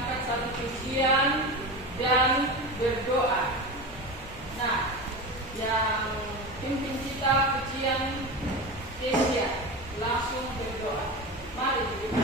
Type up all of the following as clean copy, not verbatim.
mengangkat satu pujian dan berdoa. Nah, yang pimpin kita pujian Kesia langsung berdoa. Mari kita.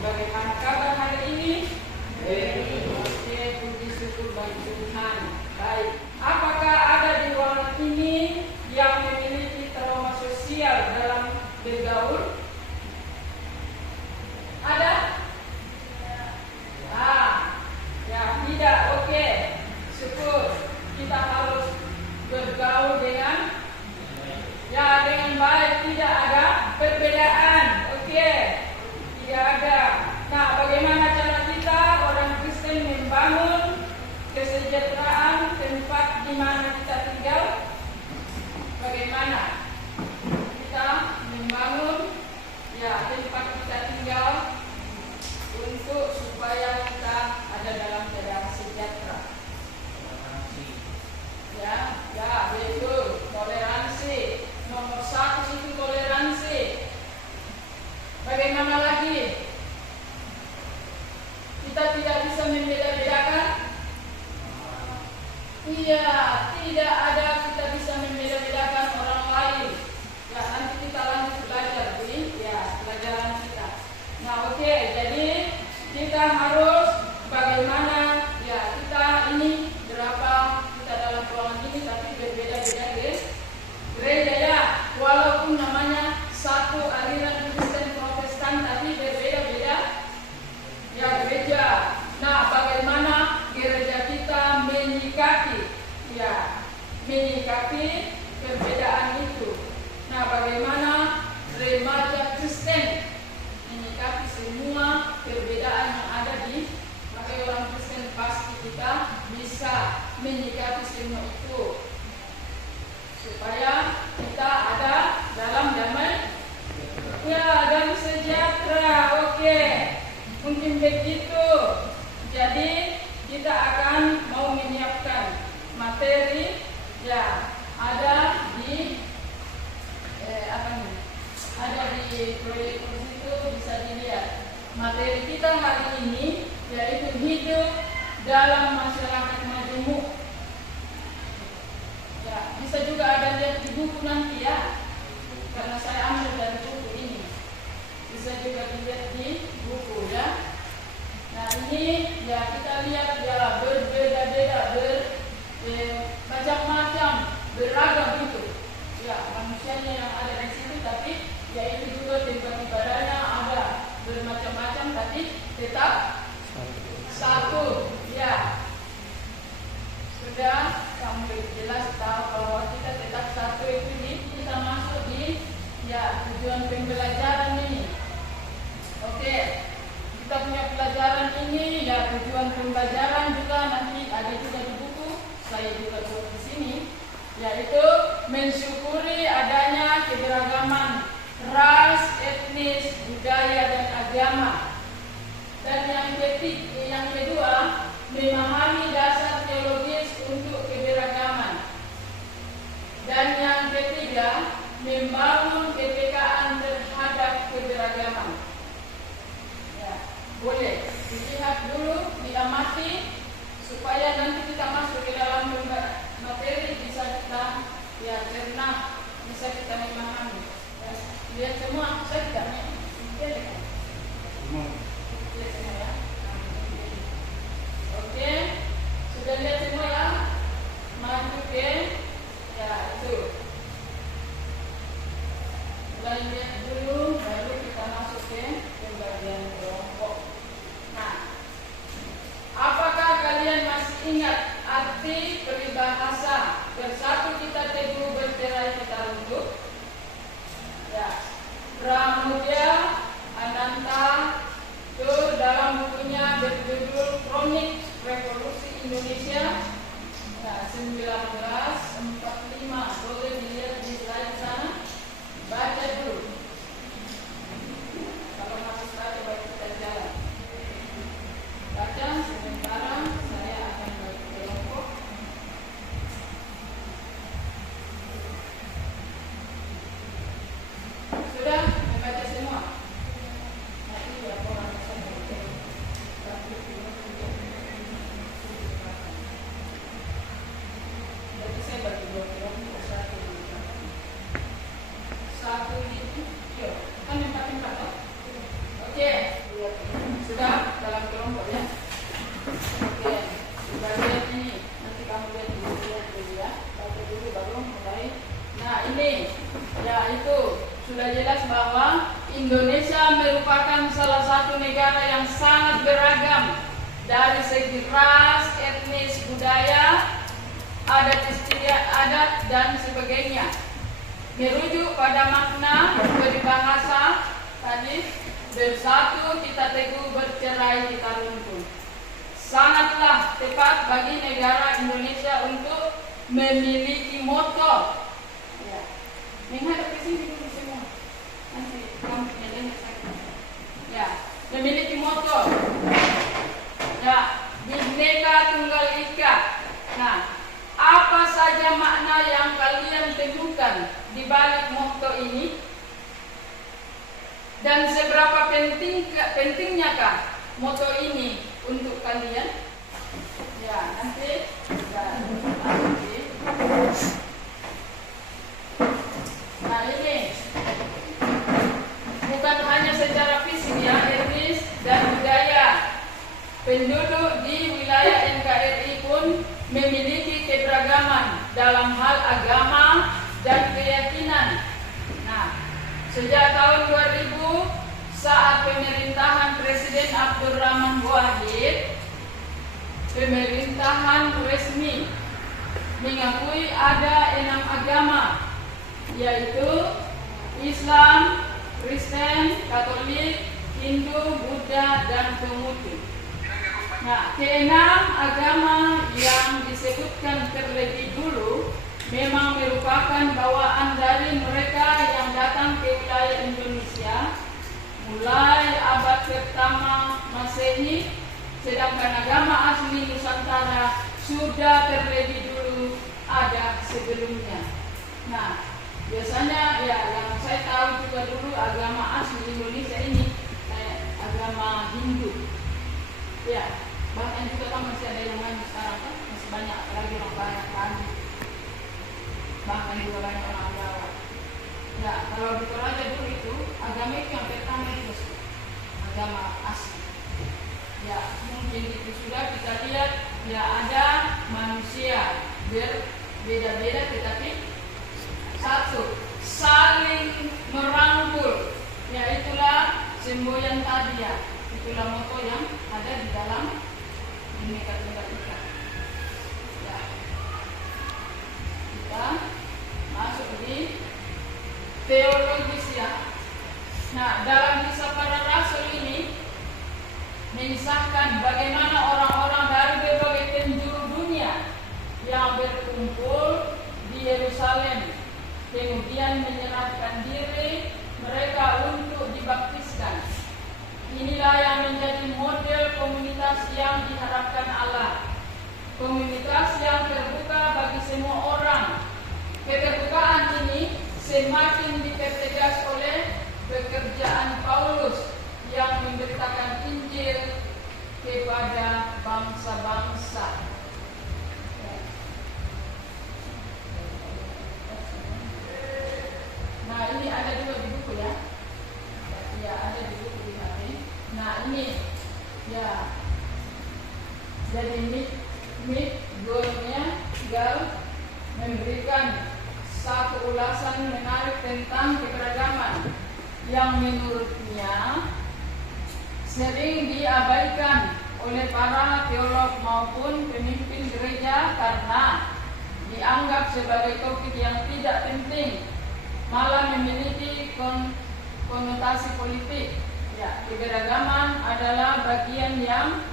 Bagaimana kabar hari ini? Oke, puji syukur bagi Tuhan. Baik, apakah ada di ruangan ini yang memiliki trauma sosial dalam bergaul? Ada? Ya tidak. Oke, syukur. Kita harus bergaul dengan baik, tidak ada perbedaan. Oke. Tidak ada. Nah, bagaimana cara kita orang Kristen membangun kesejahteraan tempat di mana kita tinggal? Bagaimana kita membangun tempat kita tinggal untuk supaya kita ada dalam keadaan sejahtera? Ya, betul. Toleransi. Nomor 1 itu toleransi. Bagaimana lagi? Kita tidak bisa membeda-bedakan? Iya, tidak ada kita bisa membeda-bedakan orang lain. Ya, nanti kita lanjut belajar di pelajaran kita. Nah, oke, jadi kita harus bagaimana kita ini berapa kita dalam ruangan ini tapi berbeda-beda di gereja ya. Walaupun namanya satu aliran Kristen Protestan tapi berbeda-beda gereja. Nah, bagaimana gereja kita menyikapi perbedaan itu? Nah, bagaimana remaja Kristen menyikapi semua perbedaan yang ada di maka orang Kristen pasti kita bisa menyikapi semua itu supaya kita ada dalam damai dan sejahtera. Oke, mungkin begitu. Jadi kita akan mau menyiapkan materi ada di ada di proyek itu bisa dilihat. Materi kita hari ini yaitu hidup dalam masyarakat majemuk. Bisa juga ada lihat di buku nanti ya, karena saya ambil dari buku ini. Bisa juga dilihat di buku ya. Nah ini kita lihat berbeda-beda, macam-macam, beragam itu. Manusianya yang ada di situ, tapi itu juga tempat ibadahnya ada bermacam-macam, tapi tetap satu. Sudah kamu jelas tahu bahwa kita tetap satu itu kita masuk di tujuan saya juga buat di sini, yaitu mensyukuri adanya keberagaman ras, etnis, budaya, dan agama. Dan yang kedua, memahami dasar teologis untuk keberagaman. Dan yang ketiga, membangun kepekaan terhadap keberagaman. Ya, boleh dilihat dulu, diamati, supaya nanti kita masuk ke dalam materi bisa kita cerna, bisa kita memahami. Ya, lihat semua, saya tidak lihat semua ya. Oke, sudah lihat semua ya. Maju ke itu. Mulai lihat dulu, baru kita masuk ke pembagian kelompok. Nah, apakah kalian masih ingat arti peribahasa bersatu kita teguh, bercerai kita runtuh? Ya, Pramudia Ananta itu dalam bukunya berjudul Kronik Revolusi Indonesia 1945, boleh dilihat di slide sana. Baca dulu. Kalau masih baca, baik kita jalan. Baca sementara saya akan bagi kelompok. Sudah membaca semua? Nanti laporan saya bagi jadi saya bagi dua kelompok, satu ini, yuk, kan empat ya? Oke, sudah dalam kelompok ya. Oke, sudah lihat ini, nanti kamu lihat dulu ya, baca dulu baru mulai. Nah ini, ya itu sudah jelas bahwa Indonesia merupakan salah satu negara yang sangat beragam dari segi ras, etnis, budaya, adat istiadat, adat dan sebagainya. Merujuk pada makna peribahasa tadi, bersatu kita teguh, bercerai kita runtuh. Sangatlah tepat bagi negara Indonesia untuk memiliki moto. Ya, menghadap ke sini dulu semua. Nanti kamu punya sakit. Ya, memiliki moto. Ya, Bhinneka Tunggal Ika. Nah, apa saja makna yang kalian temukan di balik moto ini? Dan seberapa pentingnyakah moto ini untuk kalian? Ya, nanti nah ini bukan hanya secara fisik ya, etnis dan budaya. Penduduk di wilayah NKRI pun memiliki keberagaman dalam hal agama dan keyakinan. Nah, sejak tahun 2000 saat pemerintahan Presiden Abdurrahman Wahid, pemerintahan resmi mengakui ada 6 agama, yaitu Islam, Kristen, Katolik, Hindu, Buddha, dan Konghucu. Nah, keenam agama yang disebutkan terlebih dulu memang merupakan bawaan dari mereka yang datang ke wilayah Indonesia mulai abad pertama Masehi, sedangkan agama asli Nusantara sudah terlebih dulu ada sebelumnya. Nah, biasanya ya yang saya tahu juga dulu agama asli Indonesia ini agama Hindu. Ya, bahkan juga kan masih ada yang lain sekarang kan, masih banyak apalagi orang Barat lagi. Bahkan juga banyak orang Jawa. Ya, kalau di Toraja dulu itu agama itu yang pertama itu agama asli. Ya, mungkin itu sudah kita lihat ya ada manusia berbeda-beda tetapi satu, saling merangkul. Ya, itulah semboyan tadi ya. Itulah moto yang ada di dalam Bhinneka Tunggal Ika. Ya. Kita masuk di teologis ya. Nah, dalam kisah para rasul ini mengisahkan bagaimana orang-orang dari berbagai penjuru dunia yang di Yerusalem, kemudian menyerahkan diri mereka untuk dibaptiskan. Inilah yang menjadi model komunitas yang diharapkan Allah. Komunitas yang terbuka bagi semua orang. Keterbukaan ini semakin dipertegas oleh pekerjaan Paulus yang memberitakan Injil kepada bangsa-bangsa. Nah, ini ada juga di buku ya. Ya, ada di buku di HP. Nah, ini ya. Jadi Gal memberikan satu ulasan menarik tentang keberagaman yang menurutnya sering diabaikan oleh para teolog maupun pemimpin gereja karena dianggap sebagai topik yang tidak penting, malah memiliki konotasi politik. Ya, keberagaman adalah bagian yang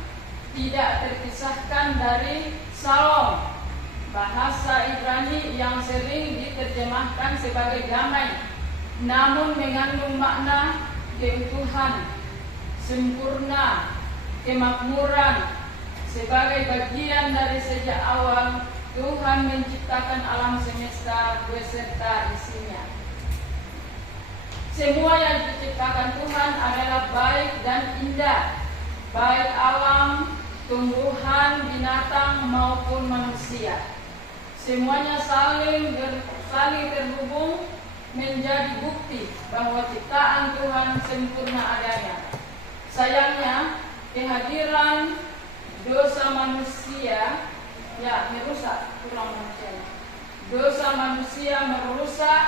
tidak terpisahkan dari Shalom, bahasa Ibrani yang sering diterjemahkan sebagai damai, namun mengandung makna keutuhan, sempurna, kemakmuran. Sebagai bagian dari sejak awal Tuhan menciptakan alam semesta beserta isinya. Semua yang diciptakan Tuhan adalah baik dan indah, baik alam, tumbuhan, binatang maupun manusia. Semuanya saling terhubung menjadi bukti bahwa ciptaan Tuhan sempurna adanya. Sayangnya, kehadiran dosa manusia merusak Dosa manusia merusak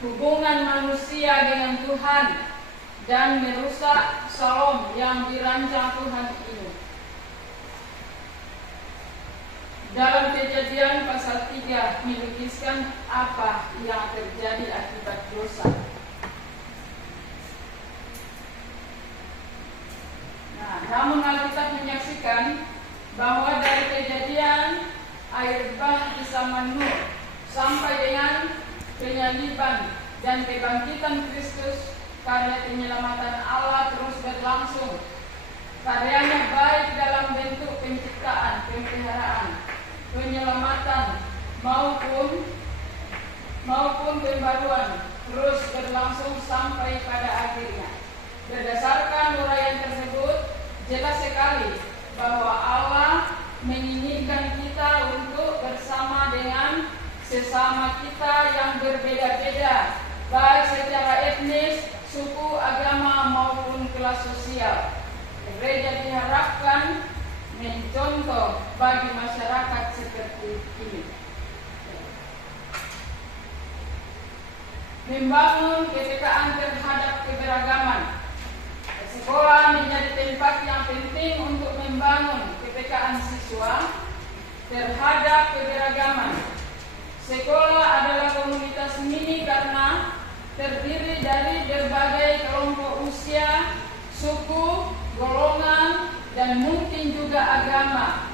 hubungan manusia dengan Tuhan dan merusak Shalom yang dirancang Tuhan ini. Dalam Kejadian pasal 3 melukiskan apa yang terjadi akibat dosa. Nah, namun Alkitab menyaksikan bahwa dari Kejadian air bah di zaman Nuh sampai dengan penyaliban dan kebangkitan Kristus, karya penyelamatan Allah terus berlangsung. Karyanya baik dalam bentuk penciptaan, pemeliharaan, penyelamatan maupun pembaruan terus berlangsung sampai pada akhirnya. Berdasarkan uraian tersebut, jelas sekali bahwa Allah menginginkan kita untuk bersama dengan sesama kita yang berbeda-beda, baik secara etnis, suku, agama maupun kelas sosial. Gereja diharapkan mencontoh bagi masyarakat seperti ini. Membangun kepekaan terhadap keberagaman. Sekolah menjadi tempat yang penting untuk membangun kepekaan siswa terhadap keberagaman. Sekolah adalah komunitas mini karena terdiri dari berbagai kelompok usia, suku, golongan, dan mungkin juga agama.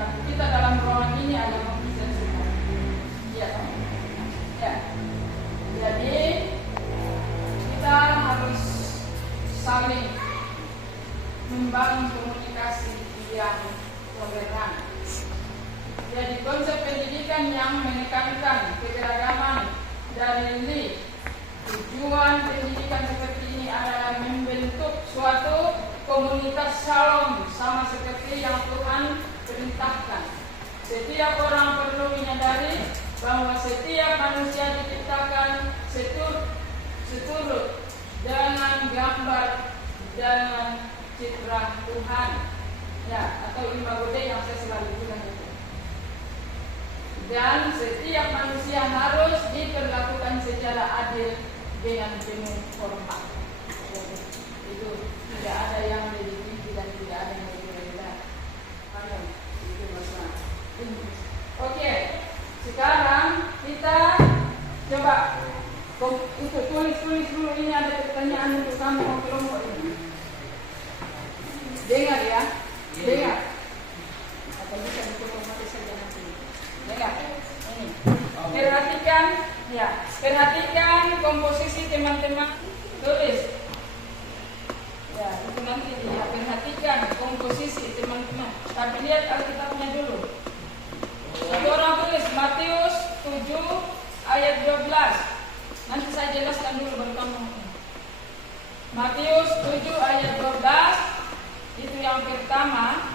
Tapi kita dalam ruangan ini ada komunitas semua. Ya. Jadi kita harus saling membangun komunikasi yang toleran. Jadi konsep pendidikan yang menekankan keberagaman dari Lee. Tujuan pendidikan seperti ini adalah membentuk suatu komunitas Shalom sama seperti yang Tuhan perintahkan. Setiap orang perlu menyadari bahwa setiap manusia diciptakan seturut dengan gambar dengan citra Tuhan. Ya, atau imago Dei yang saya selalu bilang itu. Dan setiap manusia harus diperlakukan secara adil dengan penuh hormat. Itu tidak ada yang lebih tinggi dan tidak ada yang lebih rendah. Itu masalah. Oke, sekarang kita coba itu tulis dulu. Ini ada pertanyaan untuk kamu kelompok ini. Dengar ya, dengar. Atau bisa dikompetisi saja nanti. Dengar. Ini. perhatikan komposisi teman-teman. Tulis. Ya, itu nanti ya, perhatikan komposisi teman-teman. Tapi lihat Alkitabnya dulu. Satu orang tulis Matius 7 ayat 12. Nanti saya jelaskan dulu baru kamu. Matius 7 ayat 12 itu yang pertama.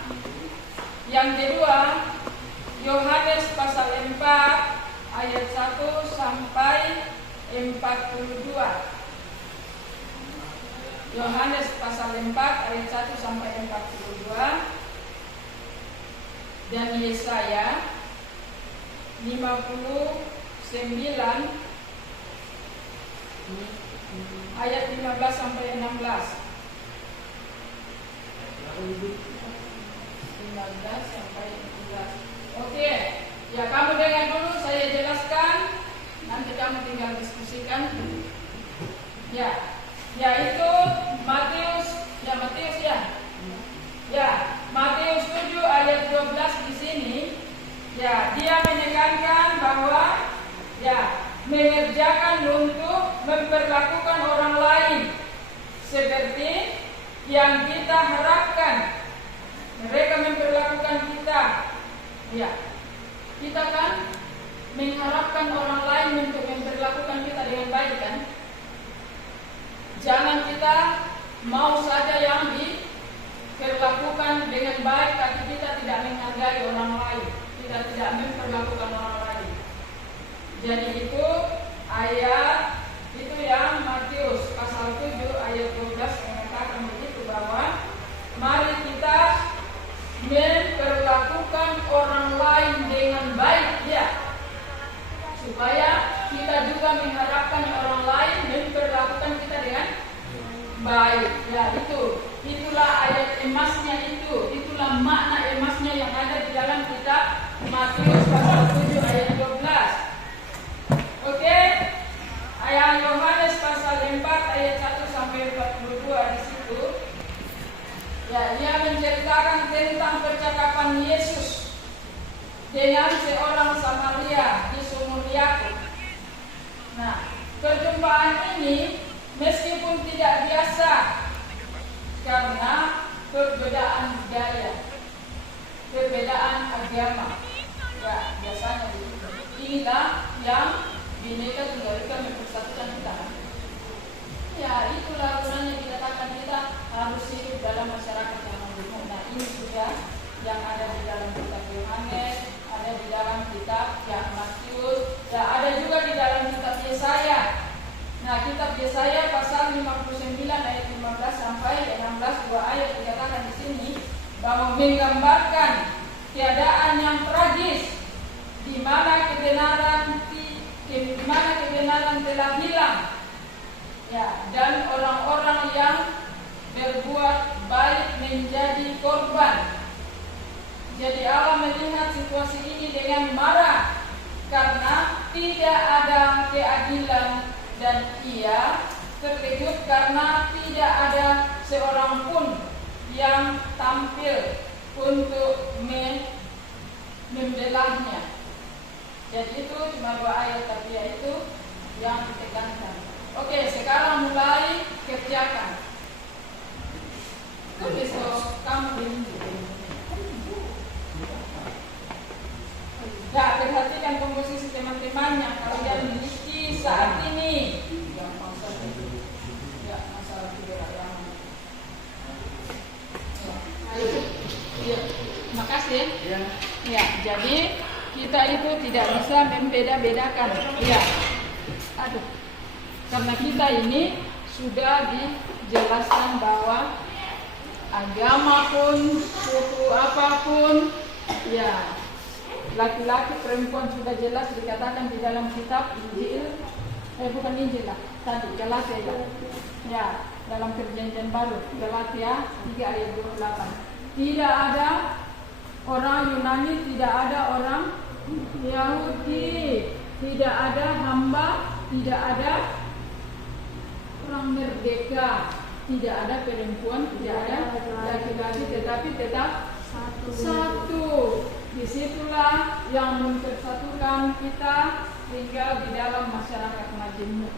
Yang kedua Yohanes pasal 4 ayat 1 sampai 42. Yohanes pasal 4 ayat 1 sampai 42. Dan Yesaya 59 ayat 15 sampai 16. 15 sampai 16. Oke, ya kamu dengar dulu, saya jelaskan. Nanti kamu tinggal diskusikan. Ya, yaitu Matius Matius 7 ayat 12 di sini. Ya, dia menekankan bahwa mengerjakan untuk memperlakukan orang lain seperti yang kita harapkan mereka memperlakukan kita. Ya, kita kan mengharapkan orang lain untuk memperlakukan kita dengan baik kan? Jangan kita mau saja yang diperlakukan dengan baik, tapi kita tidak menghargai orang lain, kita tidak memperlakukan orang lain. Jadi itu ayat itu yang Matius pasal 7 ayat 12 mengatakan begitu, bahwa mari kita memperlakukan orang lain dengan baik, ya, supaya kita juga mengharapkan orang lain memperlakukan kita dengan baik. Ya, itulah ayat emasnya, itulah makna emasnya yang ada di dalam kitab Matius pasal 7 ayat 12. Oke, ayat Yohanes pasal 4 ayat 1 sampai 42 di situ. Ya, dia menceritakan tentang percakapan Yesus dengan seorang Samaria di sumur Yakub. Nah, perjumpaan ini meskipun tidak biasa karena perbedaan budaya, perbedaan agama. Ya, biasanya begitu. Inilah yang Bineka Tunggal Ika mempersatukan kita. Ya, itulah gunanya dikatakan kita harus hidup dalam masyarakat yang majemuk. Nah, ini sudah yang ada di dalam kitab Yohanes, ada di dalam kitab Matius, dan ada juga di dalam kitab Yesaya. Nah, kitab Yesaya pasal 59 ayat 15 sampai 16, 2 ayat dikatakan di sini bahwa menggambarkan keadaan yang tragis di mana kebenaran telah hilang. Ya, dan orang-orang yang berbuat baik menjadi korban. Jadi Allah melihat situasi ini dengan marah karena tidak ada keadilan, dan Ia terkejut karena tidak ada seorang pun yang tampil untuk membelanya. Jadi itu cuma 2 ayat, tapi yaitu yang ditekankan. Oke, sekarang mulai kerjakan. Itu besok kamu bingung. Ya, perhatikan komposisi teman-temannya kalian miliki saat ini. Masalah keberagaman. Ya, terima kasih. Ya, jadi kita itu tidak bisa membeda-bedakan. Ya, karena kita ini sudah dijelaskan bahwa agama pun, suku apapun, ya, laki-laki perempuan sudah jelas dikatakan di dalam kitab Injil, bukan Injil lah, tadi Galatia ya, dalam perjanjian baru Galatia 3 ayat 28. Tidak ada orang Yunani, tidak ada orang Yahudi, tidak ada hamba, tidak ada orang merdeka, tidak ada perempuan, tidak ada laki-laki, tetapi tetap satu. Disitulah yang mempersatukan kita tinggal di dalam masyarakat majemuk.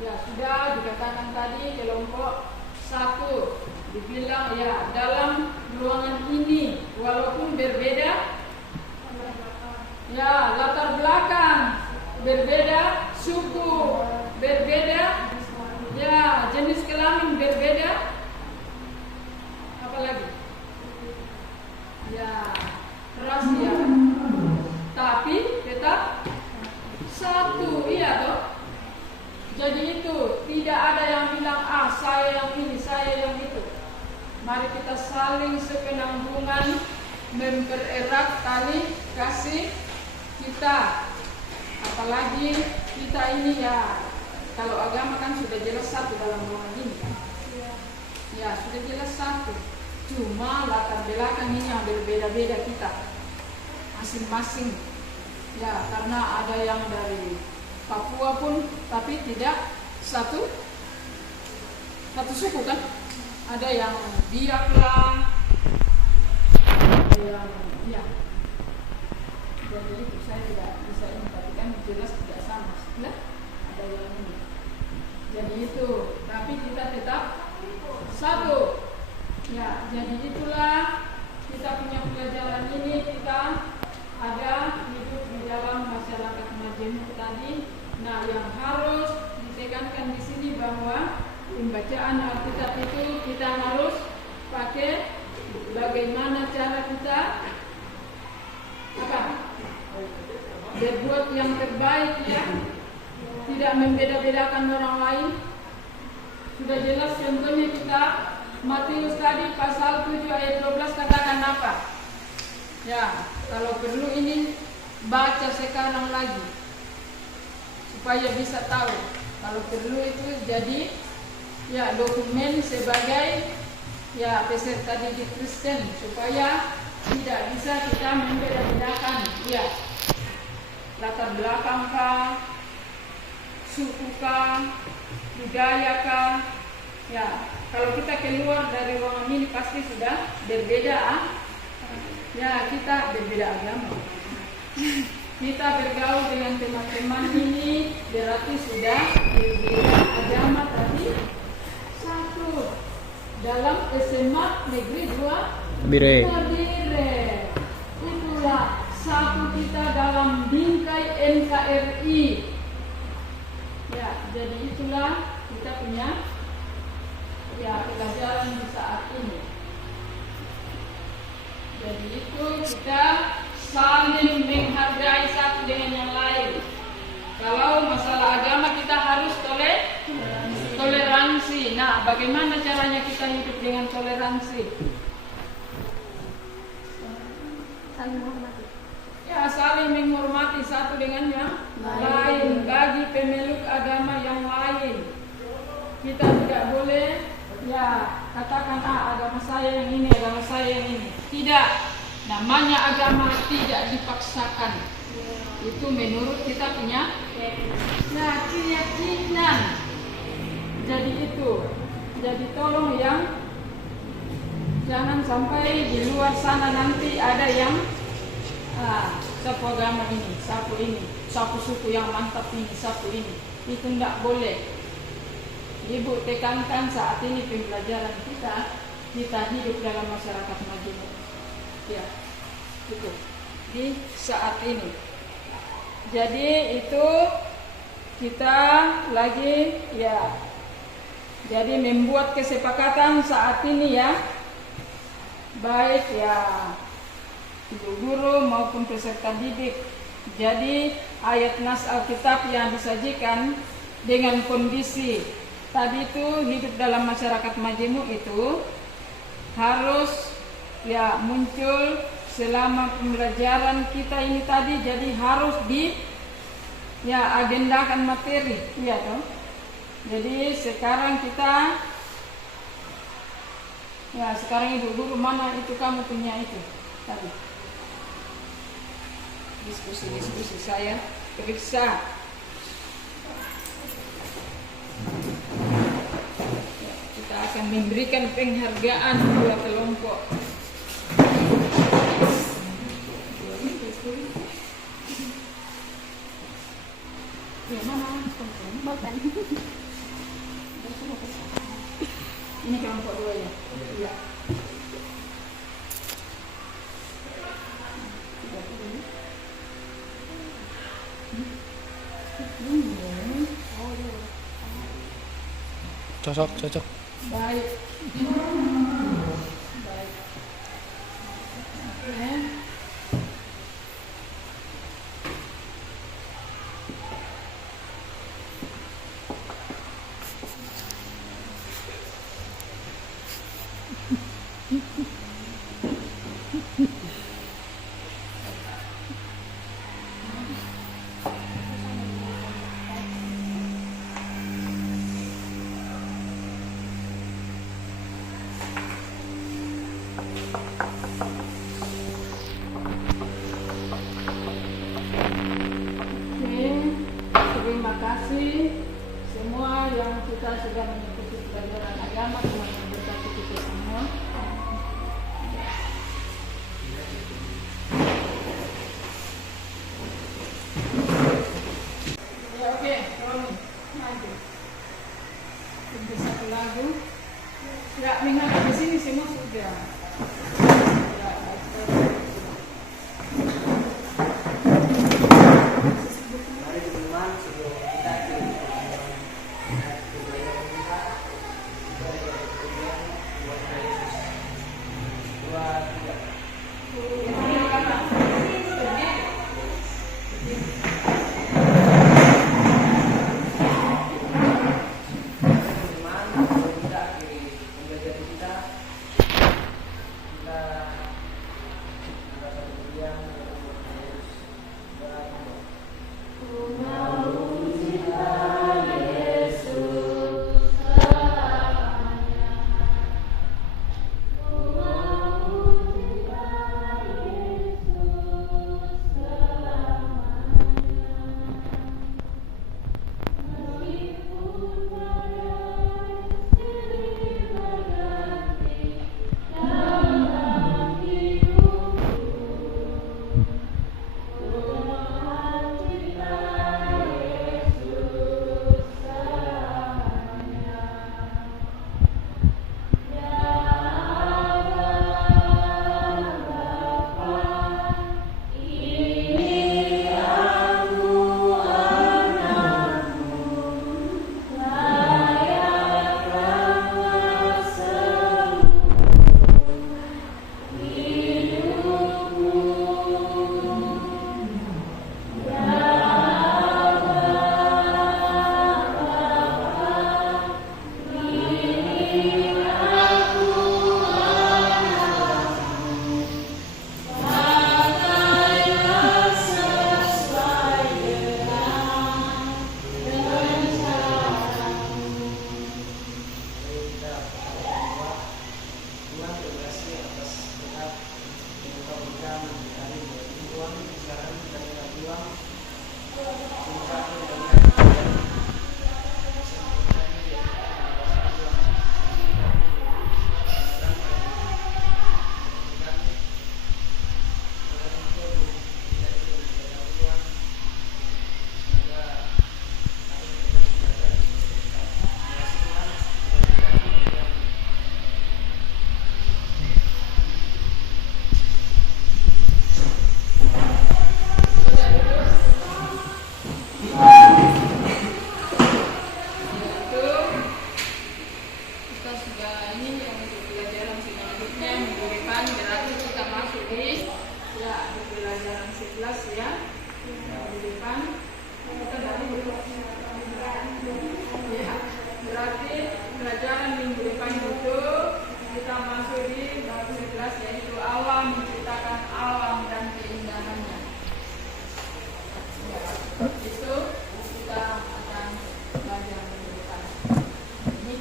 Ya, sudah dikatakan tadi kelompok 1 dibilang ya dalam ruangan ini walaupun berbeda ya latar belakang, berbeda suku, berbeda ya jenis kelamin berbeda, apalagi ya ras ya, tapi tetap satu, iya toh. Jadi itu tidak ada yang bilang saya yang ini, saya yang itu. Mari kita saling sepenanggungan, mempererat tali kasih kita. Apalagi kita ini ya, kalau agama kan sudah jelas satu dalam ruangan ini kan. Ya sudah jelas satu. Cuma latar belakang ini yang berbeda-beda kita masing-masing. Ya karena ada yang dari Papua pun tapi tidak satu suku kan. Ada yang Biak lah, ada yang ya. Jadi itu saya tidak bisa ini, tapi kan jelas tidak sama. Nah, ada yang ini. Jadi itu, tapi kita tetap satu. Ya, jadi itulah kita punya pelajaran ini, kita ada hidup di dalam masyarakat majemuk tadi. Nah, yang harus ditekankan di sini bahwa pembacaan Alkitab itu kita harus pakai bagaimana cara kita berbuat yang terbaik ya, tidak membeda-bedakan orang lain. Sudah jelas contohnya kita Matius tadi pasal 7 ayat 12 katakan apa? Ya, kalau perlu ini baca sekarang lagi supaya bisa tahu. Kalau perlu itu jadi ya dokumen sebagai ya peserta didik Kristen supaya tidak bisa kita membeda-bedakan ya latar belakang kah, suku kah, budaya kah. Ya, kalau kita keluar dari ruangan ini pasti sudah berbeda ya, kita berbeda agama. Kita bergaul dengan teman-teman ini berarti sudah berbeda agama tadi. Satu dalam SMA Negeri 2 Bire. Itulah satu kita dalam bingkai NKRI. Ya, jadi itulah kita punya ya pelajaran di saat ini. Jadi itu kita saling menghargai satu dengan yang lain. Kalau masalah agama kita harus toleransi. Nah, bagaimana caranya kita hidup dengan toleransi? Saling menghormati. Ya, saling menghormati satu dengan yang lain. Bagi pemeluk agama yang lain, kita tidak boleh ya katakan agama saya yang ini, agama saya yang ini. Tidak. Namanya agama tidak dipaksakan. Itu menurut kita punya keyakinan. Jadi itu. Jadi tolong yang jangan sampai di luar sana nanti ada yang sapu agama ini, sapu suku yang mantap ini, sapu ini. Itu tidak boleh. Ibu tekankan saat ini pembelajaran kita hidup dalam masyarakat majemuk. Ya, itu di saat ini. Jadi itu kita lagi ya. Jadi membuat kesepakatan saat ini ya, baik ya ibu guru maupun peserta didik. Jadi ayat nas Alkitab yang disajikan dengan kondisi tadi itu hidup dalam masyarakat majemuk itu harus ya muncul selama pembelajaran kita ini tadi. Jadi harus di ya agendakan materi, ya toh. Jadi sekarang kita ya sekarang ibu guru mana itu kamu punya itu tadi diskusi saya periksa. Kita akan memberikan penghargaan dua kelompok. Ya mana? Bukan. Ini kelompok 2 ya? Iya. Cocok. Baik. Baik. Oke. Terima kasih semua yang kita sudah mengikuti pelajaran agama. Tuhan memberkati kita semua. Ya oke, Romi, maju. Tunggu satu lagu. Ya, menghadap di sini semua sudah.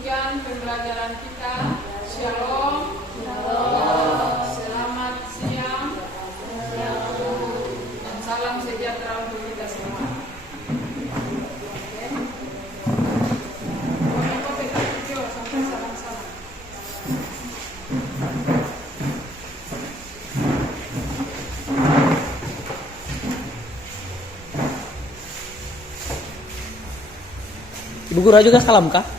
Ya, pembelajaran kita. Shalom. Selamat siang. Dan salam sejahtera untuk kita semua. Sampai salam-salam. Bu Guru juga salam kah?